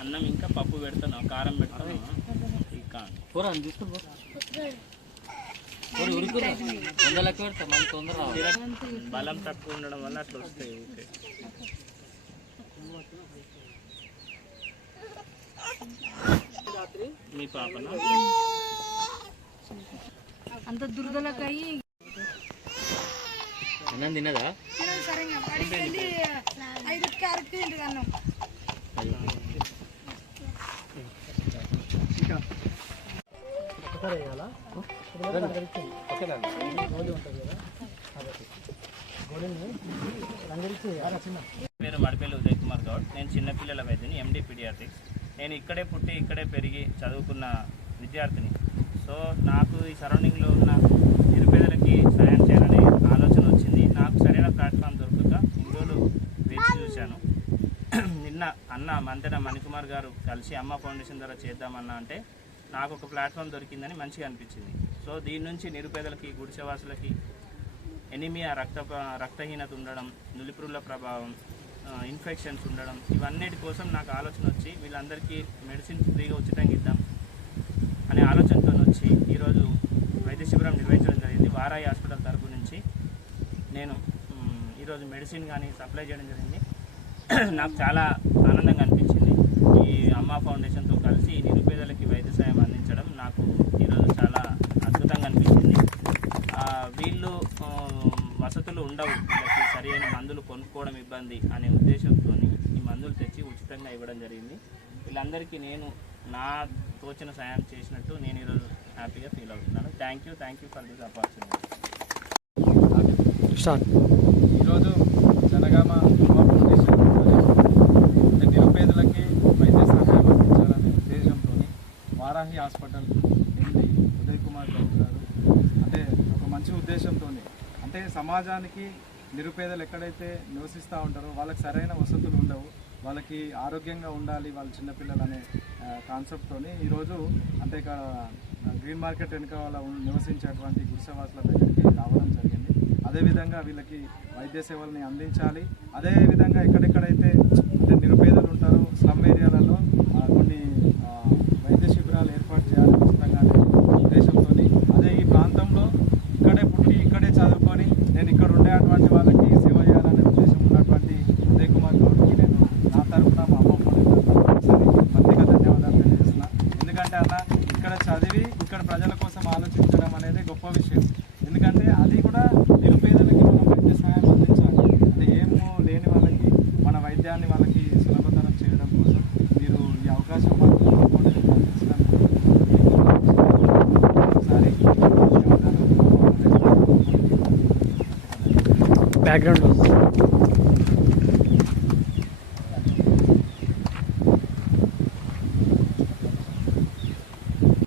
అన్నం ఇంకా పప్పు పెడుతున్నావు కారం పెడుతున్నావు ఇంకా కూర. రావాలి. బలం తక్కువ ఉండడం వల్ల అట్లా వస్తాయి ఊరికే. మీ పాపన? అంత దురదలకయ్యి అన్నం తిన్నదా? సరే ఇంకా పడికి వెళ్ళి ఐదుకి ఆరుకి ఇంటికి అన్నం పేరు మడిపల్లి ఉదయ్ కుమార్ గౌడ్. నేను చిన్నపిల్లల వైద్యుని ఎండి పీడియాట్రిక్స్ నేను ఇక్కడే పుట్టి ఇక్కడే పెరిగి చదువుకున్న విద్యార్థిని. సో నాకు ఈ సరౌండింగ్లో ఉన్న నిరుపేదలకి సాయం చేయాలనే ఆలోచన వచ్చింది. నాకు సరైన ప్లాట్ఫామ్ దొరకక ఇన్ని వేచి చూశాను. నిన్న అన్న మంతెన మణికుమార్ గారు కలిసి అమ్మ ఫౌండేషన్ ద్వారా చేద్దామన్నా అంటే నాకు ఒక ప్లాట్ఫామ్ దొరికిందని మంచిగా అనిపించింది. సో దీని నుంచి నిరుపేదలకి గుడిసెవాసులకి ఎనిమియా రక్త రక్తహీనత ఉండడం నులిపురుల ప్రభావం ఇన్ఫెక్షన్స్ ఉండడం ఇవన్నిటి కోసం నాకు ఆలోచన వచ్చి వీళ్ళందరికీ మెడిసిన్ ఫ్రీగా ఉచితంగా ఇద్దాం అనే ఆలోచనతో వచ్చి ఈరోజు వైద్య శిబిరం నిర్వహించడం జరిగింది. వారాయి హాస్పిటల్ తరపు నుంచి నేను ఈరోజు మెడిసిన్ కానీ సప్లై చేయడం జరిగింది. నాకు చాలా ఆనందంగా అనిపించింది. ఈ అమ్మ ఫౌండేషన్తో కలిసి నిరుపేదలకి వైద్య సాయం అందించడం నాకు ఈరోజు చాలా అద్భుతంగా అనిపించింది. వీళ్ళు వసతులు ఉండవు. సరి అయిన మందులు కొనుక్కోవడం ఇబ్బంది అనే ఉద్దేశంతో ఈ మందులు తెచ్చి ఉచితంగా ఇవ్వడం జరిగింది. వీళ్ళందరికీ నేను నా తోచిన సాయం చేసినట్టు నేను ఈరోజు హ్యాపీగా ఫీల్ అవుతున్నాను. Thank you thank you for this opportunity. ఈరోజు జనగామ నిరుపేదలకి వైద్య సహాయం అందించాలనే ఉద్దేశంతో వారాహి హాస్పిటల్ ఎండి ఉదయ్ కుమార్ గారు అంటే ఒక మంచి ఉద్దేశంతో అంటే సమాజానికి నిరుపేదలు ఎక్కడైతే నివసిస్తూ ఉంటారో వాళ్ళకి సరైన వసతులు ఉండవు. వాళ్ళకి ఆరోగ్యంగా ఉండాలి వాళ్ళ చిన్నపిల్లలు అనే కాన్సెప్ట్తోని ఈరోజు అంటే ఇక్కడ గ్రీన్ మార్కెట్ వెనుక వాళ్ళ నివసించేటువంటి గుడిసెవాసుల దగ్గరికి రావడం జరిగింది. అదేవిధంగా వీళ్ళకి వైద్య సేవల్ని అందించాలి. అదేవిధంగా ఎక్కడెక్కడైతే అంటే నిరుపేద ఉంటారో స్లమ్ ఏరియాలలో ఆ, కొన్ని ఆ, వైద్య శిబిరాలు ఏర్పాటు చేయాలి ఖచ్చితంగా అనే ఉద్దేశంతో అదే ఈ ప్రాంతంలో ఇక్కడే పుట్టి ఇక్కడే చదువుకొని నేను ఇక్కడ ఉండేటువంటి వాళ్ళకి సేవ చేయాలనే ఉద్దేశం ఉన్నటువంటి ఉదయ్ కుమార్ గౌడ్కి నేను నా తరఫున మా అమ్మ ఒకసారి ప్రత్యేక ధన్యవాదాలు తెలియజేస్తున్నా ఎందుకంటే అన్న ఇక్కడ చదివి ఇక్కడ ప్రజల కోసం ఆలోచించడం అనేది గొప్ప విషయం. ఎందుకంటే అది కూడా నిరుపేదలకి మనం వైద్య సహాయం అందించాలి. అంటే ఏమో లేని వాళ్ళకి మన వైద్యాన్ని వాళ్ళకి సులభతరం చేయడం కోసం మీరు ఈ అవకాశం మాకు బ్యాక్గ్రౌండ్